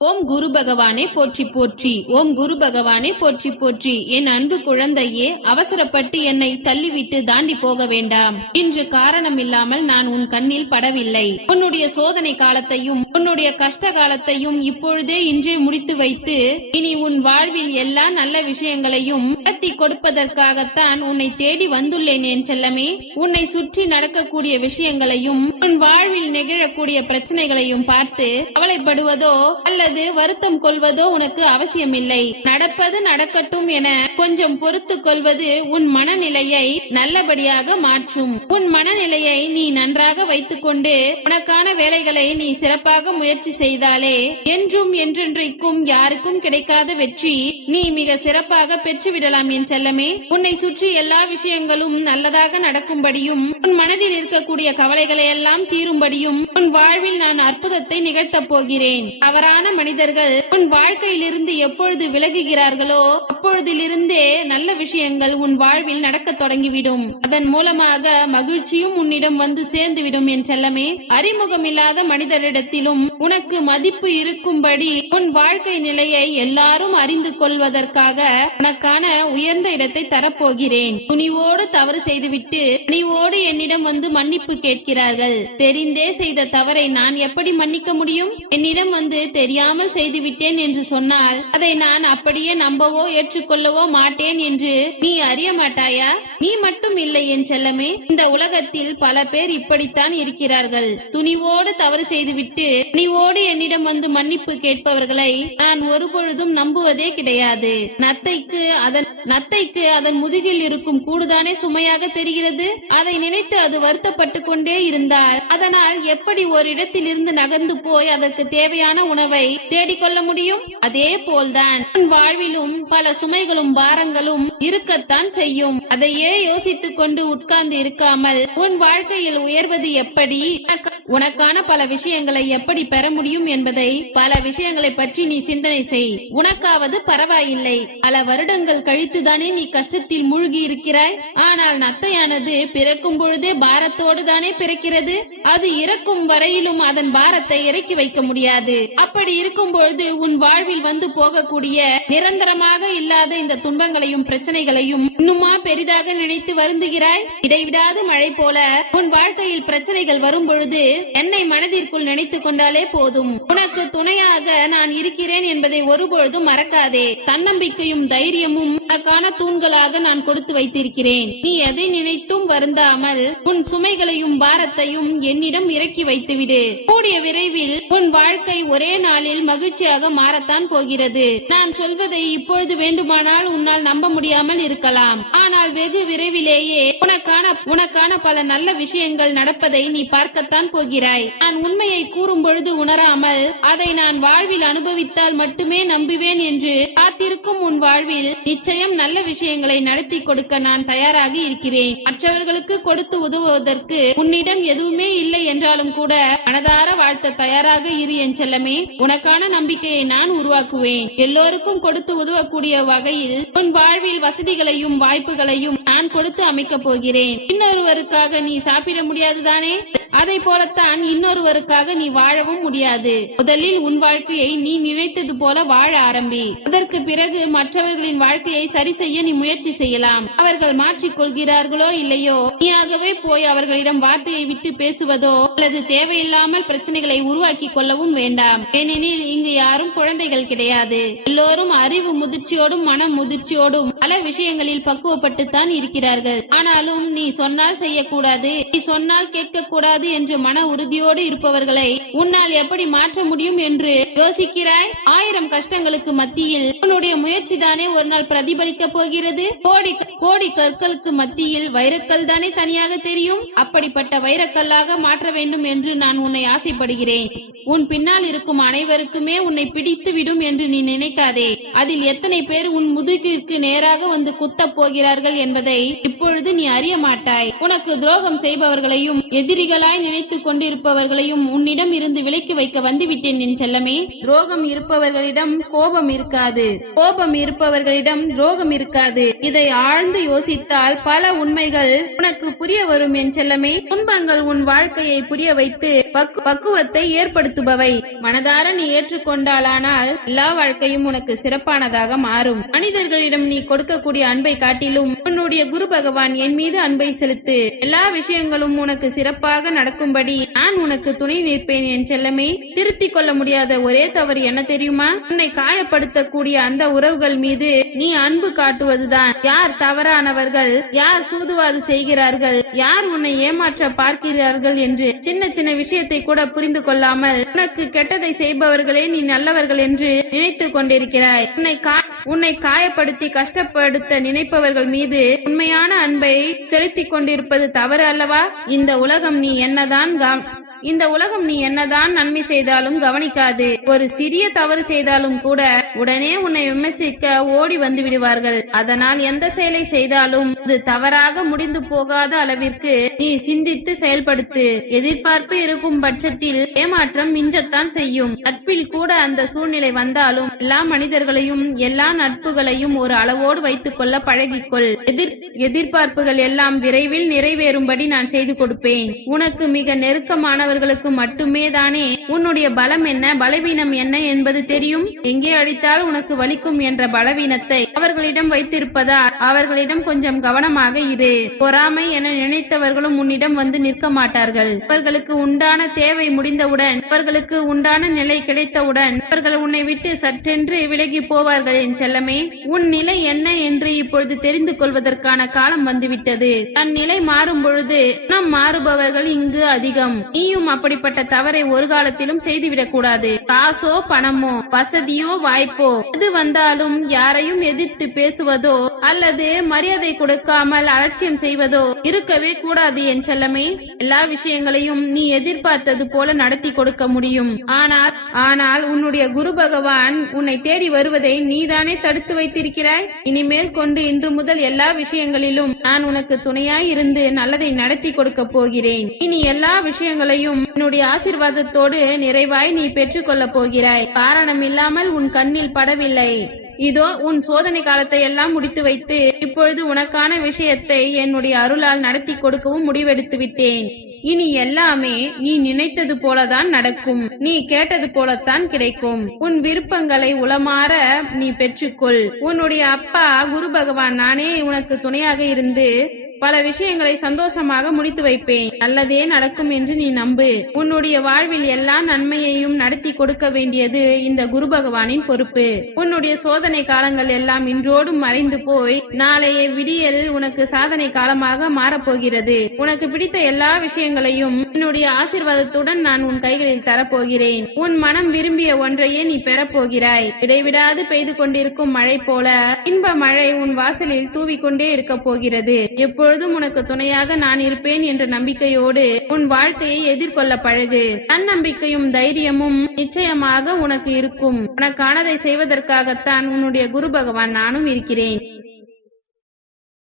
ஓம் குரு பகவானே போற்றி போற்றி. ஓம் குரு பகவானே போற்றி போற்றி. என் அன்பு குழந்தையே, அவசரப்பட்டு என்னை தள்ளிவிட்டு தாண்டி போக வேண்டாம். இன்று காரணம் இல்லாமல் நான் உன் கண்ணில் படவில்லை. உன்னுடைய சோதனை காலத்தையும் உன்னுடைய கஷ்ட காலத்தையும் இப்பொழுதே இன்றே முடித்து வைத்து இனி உன் வாழ்வில் எல்லா நல்ல விஷயங்களையும் நடத்தி கொடுப்பதற்காகத்தான் உன்னை தேடி வந்துள்ளேன் என் செல்லமே. உன்னை சுற்றி நடக்கக்கூடிய விஷயங்களையும் உன் வாழ்வில் நிகழக்கூடிய பிரச்சனைகளையும் பார்த்து கவலைப்படுவதோ அல்லது வருத்தம் கொள்வதோ உனக்கு அவசியமில்லை. நடப்பது நடக்கட்டும் என கொஞ்சம் பொறுத்து கொள்வது உன் மனநிலையை நல்லபடியாக மாற்றும். உன் மனநிலையை நீ நன்றாக வைத்துக் கொண்டு உனக்கான வேலைகளை நீ சிறப்பாக முயற்சி செய்தாலே என்றும் என்றென்றைக்கும் யாருக்கும் கிடைக்காத வெற்றி நீ மிக சிறப்பாக பெற்றுவிடலாம் என் செல்லமே. உன்னை சுற்றி எல்லா விஷயங்களும் நல்லதாக நடக்கும்படியும் உன் மனதில் இருக்கக்கூடிய கவலைகளை எல்லாம் தீரும்படியும் உன் வாழ்வில் நான் அற்புதத்தை நிகழ்த்தப் போகிறேன். தவறான மனிதர்கள் உன் வாழ்க்கையிலிருந்து எப்பொழுது விலகுகிறார்களோ அப்பொழுதிலிருந்தே நல்ல விஷயங்கள் உன் வாழ்வில் நடக்க தொடங்கிவிடும். அதன் மூலமாக மகிழ்ச்சியும் உன்னிடம் வந்து சேர்ந்துவிடும் என் செல்லமே. அறிமுகமில்லாத மனிதரிடத்திலும் உனக்கு மதிப்பு இருக்கும்படி உன் வாழ்க்கை நிலையை எல்லாரும் அறிந்து கொள்வதற்காக உனக்கான உயர்ந்த இடத்தை தரப்போகிறேன். துணிவோடு தவறு செய்துவிட்டு துணிவோடு என்னிடம் வந்து மன்னிப்பு கேட்கிறார்கள். தெரிந்தே செய்த தவறை நான் எப்படி மன்னிக்க முடியும்? என்னிடம் வந்து தெரியாமல் செய்துவிட்டேன் என்று சொன்னால் அதை நான் அப்படியே நம்பவோ ஏற்றுக்கொள்ளவோ மாட்டேன் என்று நீ அறிய மாட்டாயா? நீ மட்டும் இல்லை என் செல்லமே, இந்த உலகத்தில் பல பேர் இப்படித்தான் இருக்கிறார்கள். துணிவோடு தவறு செய்துவிட்டு துணிவோடு என்னிடம் வந்து மன்னிப்பு கேட்பவர்களை நான் ஒருபொழுதும் நம்புவதே கிடையாது. நத்தைக்கு அதன் முதுகில் இருக்கும் கூடுதானே சுமையாக தெரிகிறது. அதை நினைத்து அது வருத்தப்பட்டு கொண்டே இருந்தால் அதனால் எப்படி ஒரு இடத்திலிருந்து நகர்ந்து போய் அதற்கு தேவையான உணவை தேடிக்கொள்ள முடியும்? அதே போல்தான் உன் வாழ்விலும் பல சுமைகளும் பாரங்களும் இருக்கத்தான் செய்யும். அதையே யோசித்துக் கொண்டு உட்கார்ந்து இருக்காமல் உன் வாழ்க்கையில் உயர்வது எப்படி, உனக்கான பல விஷயங்களை எப்படி பெற முடியும் என்பதை பல விஷயங்களை பற்றி நீ சிந்தனை செய். உனக்காவது பரவாயில்லை, பல வருடங்கள் கழித்துதானே நீ கஷ்டத்தில் மூழ்கி இருக்கிறாய். ஆனால் நத்தையானது பிறக்கும் பொழுதே பாரத்தோடு தானே பிறக்கிறது. அது இறக்கும் வரையிலும் அதன் பாரத்தை இறக்கி வைக்க முடியாது. அப்படி இருக்கும் பொழுது உன் வாழ்வில் வந்து போகக்கூடிய நிரந்தரமாக இல்லாத இந்த துன்பங்களையும் பிரச்சனைகளையும் இன்னுமா பெரிதாக நினைத்து வருந்துகிறாய்? இடைவிடாது மழை போல உன் வாழ்க்கையில் பிரச்சனைகள் வரும் பொழுது என்னை மனதிற்குள் நினைத்துக் கொண்டாலே போதும். உனக்கு துணையாக நான் இருக்கிறேன் என்பதை ஒருபொழுதும் மறக்காதே. தன்னம்பிக்கையும் தைரியமும் உனக்கான தூண்களாக நான் கொடுத்து வைத்திருக்கிறேன். நீ எதை நினைத்தும் வருந்தாமல் உன் சுமைகளையும் பாரத்தையும் என்னிடம் இறக்கி வைத்துவிடு. கூடிய விரைவில் உன் வாழ்க்கை ஒரே நாளில் மகிழ்ச்சியாக மாறத்தான் போகிறது. நான் சொல்வதை இப்பொழுது வேண்டுமானால் உன்னால் நம்ப முடியாமல் இருக்கலாம். ஆனால் வெகு விரைவிலேயே உனக்கான பல நல்ல விஷயங்கள் நடப்பதை நீ பார்க்கத்தான் போகிறாய். நான் உண்மையை கூறும் பொழுது உணராமல் அதை நான் வாழ்வில் அனுபவித்தால் மட்டுமே நம்புவேன் என்று காத்திருக்கும் உன் வாழ்வில் நிச்சயம் நல்ல விஷயங்களை நடத்தி கொடுக்க நான் தயாராக இருக்கிறேன். மற்றவர்களுக்கு கொடுத்து உதவுவதற்கு உன்னிடம் எதுவுமே இல்லை என்றாலும் கூட மனதார வாழ்த்த தயாராக இரு என் செல்லமே. உனக்கான நம்பிக்கையை நான் உருவாக்குவேன். எல்லோருக்கும் கொடுத்து உதவக்கூடிய வகையில் உன் வாழ்வில் வசதிகளையும் வாய்ப்புகளையும் நான் கொடுத்து அமைக்கப் போகிறேன். இன்னொருவருக்காக நீ சாப்பிட முடியாதுதானே? அதை போலத்தான் இன்னொருவருக்காக நீ வாழவும் முடியாது. முதலில் உன் வாழ்க்கையை நீ நினைத்தது போல வாழ ஆரம்பி. அதற்கு பிறகு மற்றவர்களின் வாழ்க்கையை சரி செய்ய நீ முயற்சி செய்யலாம். அவர்கள் மாற்றிக் கொள்கிறார்களோ இல்லையோ, நீயாகவே போய் அவர்களிடம் வார்த்தையை விட்டு பேசுவதோ அல்லது தேவையில்லாமல் பிரச்சனைகளை உருவாக்கி கொள்ளவும் வேண்டாம். ஏனெனில் இங்கு யாரும் குழந்தைகள் கிடையாது. எல்லோரும் அறிவு முதிர்ச்சியோடும் மன முதிர்ச்சியோடும் பல விஷயங்களில் பக்குவப்பட்டுத்தான் இருக்கிறார்கள். ஆனாலும் நீ சொன்னால் செய்யக்கூடாது, நீ சொன்னால் கேட்கக்கூடாது என்று மன உறுதியோடு இருப்பவர்களை உன்னால் எப்படி மாற்ற முடியும் என்று யோசிக்கிறாய்? 1000 கஷ்டங்களுக்கு மத்தியில் உன்னுடைய முயற்சி தானே ஒரு நாள் பிரதிபலிக்க போகிறது. கோடி கற்களுக்கு மத்தியில் வைரக்கல் தானே தனியாக தெரியும். அப்படிப்பட்ட வைரக்கல்லாக மாற்ற வேண்டும் என்று நான் உன்னை ஆசைப்படுகிறேன். உன் பின்னால் இருக்கும் அனைவருக்குமே உன்னை பிடித்து விடும் என்று நீ நினைக்காதே. அதில் எத்தனை பேர் உன் முதுகிற்கு நேராக சரியாக வந்து குத்தப் போகிறார்கள் என்பதை இப்பொழுது நீ அறிய மாட்டாய். உனக்கு துரோகம் செய்பவர்களையும் எதிரிகளாய் நினைத்து கொண்டிருப்பவர்களையும் உன்னிடம் இருந்து விலக்கி வைக்க வந்துவிட்டேன் என் செல்லமே. துரோகம் இருப்பவர்களிடம் கோபம் இருக்காது, கோபம் இருப்பவர்களிடம் துரோகம் இருக்காது. இதை ஆழ்ந்து யோசித்தால் பல உண்மைகள் உனக்கு புரிய வரும் என் செல்லமே. துன்பங்கள் உன் வாழ்க்கையை புரிய வைத்து பக்குவத்தை ஏற்படுத்துபவை. மனதார நீ ஏற்றுக்கொண்டாலானால் எல்லா வாழ்க்கையும் உனக்கு சிறப்பானதாக மாறும். மனிதர்களிடம் நீ கொடுக்கக்கூடிய அன்பை காட்டிலும் உன்னுடைய குரு பகவான் என் மீது அன்பை செலுத்து. எல்லா விஷயங்களும் உனக்கு சிறப்பாக நடக்கும்படி நான் உனக்கு துணை நிற்பேன் என் செல்லமே. திருத்திக் கொள்ள முடியாத ஒரே தவறு என்ன தெரியுமா? உன்னை காயப்படுத்தக்கூடிய அந்த உறவுகள் மீது நீ அன்பு காட்டுவதுதான். யார் தவறானவர்கள், யார் சூதுவாது செய்கிறார்கள், யார் உன்னை ஏமாற்ற பார்க்கிறார்கள் என்று சின்ன சின்ன விஷயத்தை கூட புரிந்து கொள்ளாமல் உனக்கு கெட்டதை செய்பவர்களே நீ நல்லவர்கள் என்று நினைத்துக் கொண்டிருக்கிறாய். உன்னை காயப்படுத்தி கஷ்டப்படுத்த நினைப்பவர்கள் மீது உண்மையான அன்பை செலுத்திக் கொண்டிருப்பது தவறு அல்லவா? இந்த உலகம் நீ என்னதான் நன்மை செய்தாலும் கவனிக்காது. ஒரு சிறிய தவறு செய்தாலும் கூட உடனே உன்னை விமர்சிக்க ஓடி வந்து விடுவார்கள். அதனால் எந்த செயலை செய்தாலும் அது தவறாக முடிந்து போகாத அளவிற்கு நீ சிந்தித்து செயல்படுத்து. எதிர்பார்ப்பு இருக்கும் பட்சத்தில் ஏமாற்றம் மிஞ்சத்தான் செய்யும். நட்பில் கூட அந்த சூழ்நிலை வந்தாலும் எல்லா மனிதர்களையும் எல்லா நட்புகளையும் ஒரு அளவோடு வைத்துக் கொள்ள பழகிக்கொள். எதிர்பார்ப்புகள் எல்லாம் விரைவில் நிறைவேறும்படி நான் செய்து கொடுப்பேன். உனக்கு மிக நெருக்கமானவர்களுக்கு மட்டுமே தானே உன்னுடைய பலம் என்ன, பலவீனம் என்ன என்பது தெரியும். எங்கே அடித்தால் உனக்கு வலிக்கும் என்ற பலவீனத்தை அவர்களிடம் வைத்திருப்பதால் அவர்களிடம் கொஞ்சம் கவனமாக இரு. பொறாமை என நினைத்தவர்களும் உன்னிடம் வந்து நிற்க மாட்டார்கள். அவர்களுக்கு உண்டான தேவை முடிந்தவுடன், அவர்களுக்கு உண்டான நிலை கிடைத்தவுடன் அவர்கள் உன்னை விட்டு சற்றென்று விலகி போவார்கள் என் செல்லமே. உன் நிலை என்ன என்று இப்பொழுது தெரிந்து கொள்வதற்கான காலம் வந்துவிட்டது. தன் நிலை மாறும் பொழுது நம் மாறுபவர்கள் இங்கு அதிகம். நீயும் அப்படிப்பட்ட தவறை ஒரு காலத்திலும் செய்துவிடக் கூடாது. காசோ பணமோ வசதியோ வாய்ப்போ எது வந்தாலும் யாரையும் எதிர்த்து பேசுவதோ அல்லது மரியாதை கொடுக்காமல் அலட்சியம் செய்வதோ இருக்கவே கூடாது என் செல்லமே. எல்லா விஷயங்களையும் நீ எதிர்பார்த்தது போல நடத்தி கொடுக்க முடியும். ஆனால் உன்னுடைய குரு பகவான் உன்னை தேடி வருவதை நீதானே தடுத்து வைத்திருக்கிறாய். இனிமேல் கொண்டு இன்று முதல் எல்லா விஷயங்களிலும் நான் உனக்கு துணையாய் இருந்து நல்லதை நடத்தி கொடுக்க போகிறேன். இனி எல்லா விஷயங்களையும் என்னுடைய ஆசீர்வாதத்தோடு நிறைவாய் நீ பெற்றுக் கொள்ள போகிறாய். காரணம் இல்லாமல் உன் கண்ணில் படவில்லை. இதோ உன் சோதனை காலத்தை எல்லாம் முடித்து வைத்து இப்பொழுது உனக்கான விஷயத்தை என்னுடைய அருளால் நடத்தி கொடுக்கவும் முடிவெடுத்து விட்டேன். இனி எல்லாமே நீ நினைத்தது போலதான் நடக்கும். நீ கேட்டது போலத்தான் கிடைக்கும். உன் விருப்பங்களை உளமாற நீ பெற்றுக்கொள். உன்னுடைய அப்பா குரு பகவான் நானே உனக்கு துணையாக இருந்து பல விஷயங்களை சந்தோஷமாக முடித்து வைப்பேன். நல்லதே நடக்கும் என்று நீ நம்பு. உன்னுடைய வாழ்வில் எல்லா நன்மையையும் நடத்தி கொடுக்க வேண்டியது இந்த குரு பகவானின் பொறுப்பு. உன்னுடைய சோதனை காலங்கள் எல்லாம் இன்றோடு மறைந்து போய் நாளைய விடியல் உனக்கு சாதனை காலமாக மாறப்போகிறது. உனக்கு பிடித்த எல்லா விஷயங்களையும் என்னுடைய ஆசீர்வாதத்துடன் நான் உன் கைகளில் தரப்போகிறேன். உன் மனம் விரும்பிய ஒன்றையே நீ பெறப்போகிறாய். இடைவிடாது பெய்து கொண்டிருக்கும் மழை போல இன்ப மழை உன் வாசலில் தூவிக்கொண்டே இருக்க போகிறது. எப்பொழுதும் உனக்கு துணையாக நான் இருப்பேன் என்ற நம்பிக்கையோடு உன் வாழ்க்கையை எதிர்கொள்ள பழகு. தன்னம்பிக்கையும் தைரியமும் நிச்சயமாக உனக்கு இருக்கும். உனக்கானதை செய்வதற்காகத்தான் உன்னுடைய குரு பகவான் நானும் இருக்கிறேன்.